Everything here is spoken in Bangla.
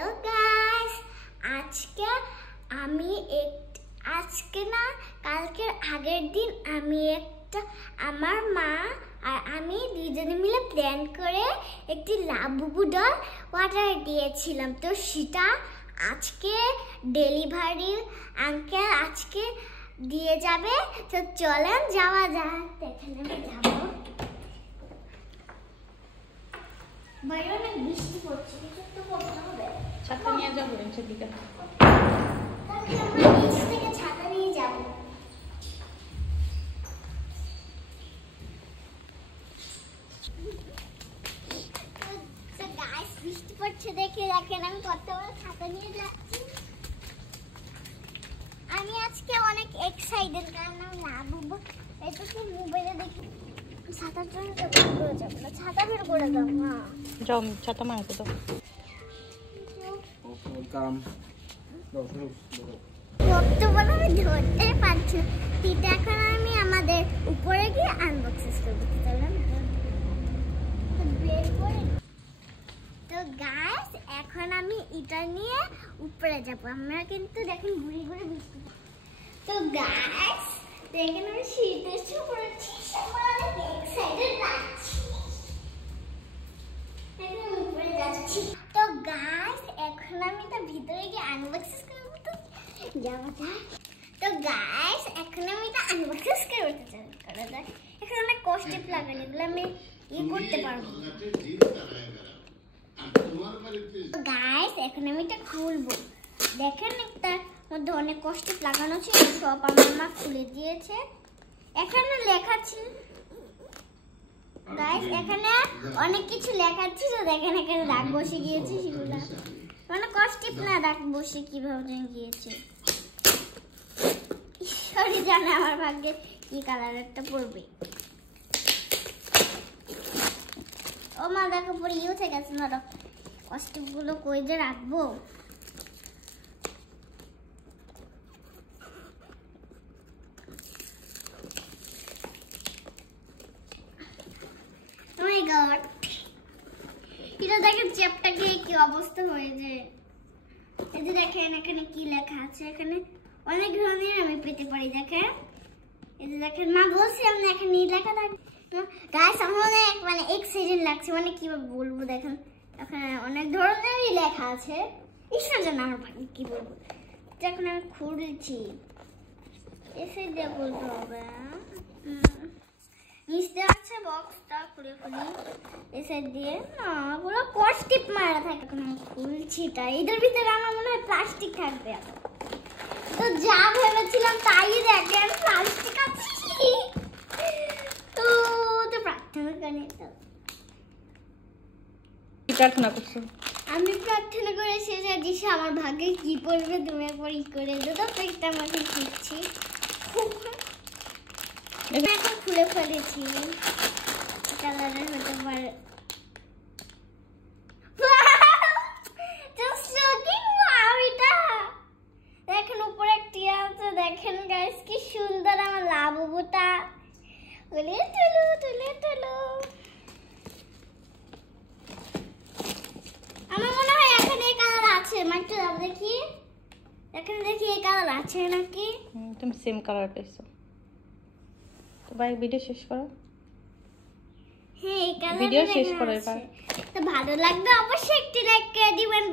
হ্যালো গাইস, আজকে না কালকের আগের দিন আমার মা আর আমি দুজনে মিলে প্ল্যান করে একটি লাবুবু ডল অর্ডার দিয়েছিলাম। তো সেটা আজকে ডেলিভারি আঙ্কেল আজকে দিয়ে যাবে। তো চলেন যাওয়া যাক, এখানে আমি যাবো। বাইরে অনেক বৃষ্টি পড়ছে, কিছু তো করতে হবে। ছাতা নিয়ে যাবো নিচের দিকে। তাহলে আমরা নিচ থেকে ছাতা নিয়ে যাব। তো গাইস, বৃষ্টি পড়ছে দেখে দেখেন আমি কত বড় ছাতা নিয়ে যাচ্ছি। আমি আজকে অনেক এক্সাইটেড, কারণ আমি লাবুবু এটাকে মোবাইলে দেখি। ছাতা জন্য ছাতা বের করে দাও না। যাও ছাতা মারতে দাও। কত বড় আমি ধরতে পারছি না। এখন আমি আমাদের উপরে গিয়ে আনবক্সিং করবো। তো গাইস, এখন আমি এটা নিয়ে উপরে যাবো। আমরা কিন্তু দেখেন ঘুরে ঘুরে বৃষ্টি। তো গাইস দেখেন আমি শীতের উপরে অনেক এক্সাইটেড লাগছে। এখন আমি উপরে যাচ্ছি। তো গাইস, এখন আমি তো ভিতরে গিয়ে আনবক্সিং করবো। তো যাওয়া যাক। তো গাইস, এখন আমি তো আনবক্সিং করতে চাই। এখন অনেক কষ্ট লাগে, এগুলো আমি করতে পারবো। গাইস, এখন আমি এটা খুলবো। দেখেন একটার মধ্যে অনেক কষ্ট লাগানো ছিল, সব আমার মা খুলে দিয়েছে। এখানে লেখা ছিল গাইস, এখানে অনেক কিছু লেখা ছিল। দেখেন এখানে দাগ বসে গিয়েছে, সেগুলো মানে কষ্ট না দাগ বসে কিভাবে গিয়েছে। ঈশ্বরই জানে আমার ভাগ্যে কি কালারেরটা পড়বে। ও মা দেখো পরে উঠে গেছে। ধরো কষ্টগুলো কই যে রাখবো। এটা দেখেন চেপটা গিয়ে কি অবস্থা হয়ে যায়। এই যে দেখেন এখানে কি লেখা আছে, এখানে অনেক ধরনের আমি পেতে পারি। দেখেন এই যে দেখেন, মা বলছি আমি এখানে লেখা থাকে। গাইস, আমার অনেক মানে এক্সাইটেড লাগছে, মানে কিভাবে বলবো। দেখেন এখানে অনেক ধরনেরই লেখা আছে। ঈশ্বর জানে আমার ভাগ্যে কি বলবো। এখন আমি খুলছি, এসে দিয়ে বলতে হবে। নিচে আছে বক্সটা, খুলে খুলি এসে দিয়ে না পুরো কষ্টিপ মারা থাকে। এখন আমি খুলছি, তাই এদের ভিতরে আমার মনে হয় প্লাস্টিক থাকবে। তো যা ভেবেছিলাম তাই দেখেন প্লাস্টিক আছে। তো প্রার্থনা করি। প্রার্থনা করছো? আমি প্রার্থনা করেছি যে দিশা আমার ভাগ্যে কি পড়বে তুমি একবার ই করে দাও। তো একটা আমাকে শিখছি, এখন খুলে ফেলেছি। কালারের হতে পারে। দেখেন উপরে একটি আছে। দেখেন গাইস কি সুন্দর আমার লাবুবুটা। তুলে তুলো তুলে তুলো। আমার মনে হয় এখানে এই কালার আছে। একটু দেখি, এখানে দেখি এই কালার আছে নাকি। তুমি সেম কালার পেয়েছো। তো ভাই ভিডিও শেষ করো। হ্যাঁ, এই কালার ভিডিও শেষ করো এবার। তো ভালো লাগবে অবশ্যই একটি লাইক করে দিবেন